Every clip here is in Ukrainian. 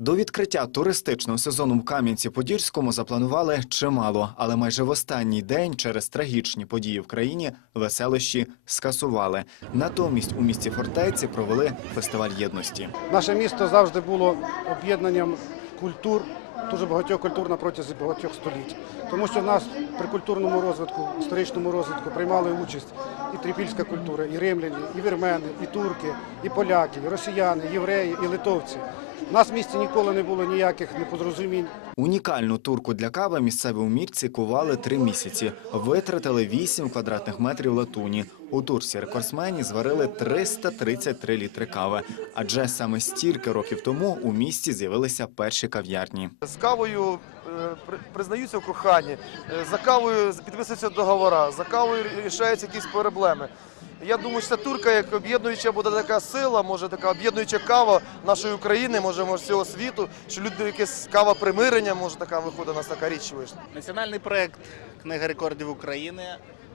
До відкриття туристичного сезону в Кам'янці-Подільському запланували чимало, але майже в останній день через трагічні події в країні веселощі скасували. Натомість у місті фортеці провели фестиваль єдності. Наше місто завжди було об'єднанням культур, дуже багатьох культур на протязі багатьох століть. Тому що нас при культурному розвитку, історичному розвитку приймали участь і трипільська культура, і римляні, і вірмени, і турки, і поляки, і росіяни, і євреї, і литовці. У нас в місті ніколи не було ніяких непорозумінь. Унікальну турку для кави місцеві умільці кували три місяці. Витратили 8 квадратних метрів латуні. У турці рекордсмені зварили 333 літри кави. Адже саме стільки років тому у місті з'явилися перші кав'ярні. З кавою е, признаються в коханні, е, за кавою підписуються договори, за кавою рішаються якісь проблеми. Я думаю, що ця турка як об'єднуюча буде така сила, може така об'єднуюча кава нашої України, може, може всього світу, що люди якась кава примирення, може така виходить, у нас така річ вийшла. Національний проект Книга рекордів України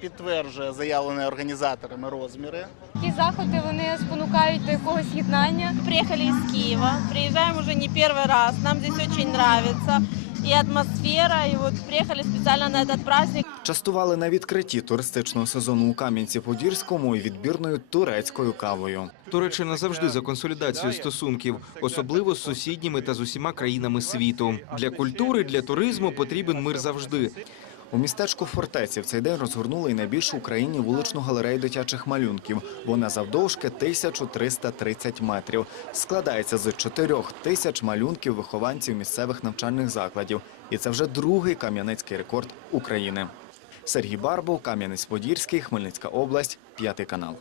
підтверджує заявлені організаторами розміри. Такі заходи вони спонукають до якогось єднання. Приехали из Киева, приезжаем уже не первый раз, нам здесь очень нравится. И атмосфера, и вот приехали специально на этот праздник. Частували на відкритті туристичного сезону у Кам'янці-Подільському і відбірною турецькою кавою. Туреччина завжди за консолідацію стосунків, особливо з сусідніми та з усіма країнами світу. Для культури, для туризму потрібен мир завжди. У містечку Фортеці в цей день розгорнули і найбільшу в Україні вуличну галерею дитячих малюнків. Вона завдовжки 1330 метрів. Складається з 4 тисяч малюнків вихованців місцевих навчальних закладів. І це вже другий кам'янецький рекорд України. Сергій Барбов, Кам'янець-Подільський, Хмельницька область, п'ятий канал.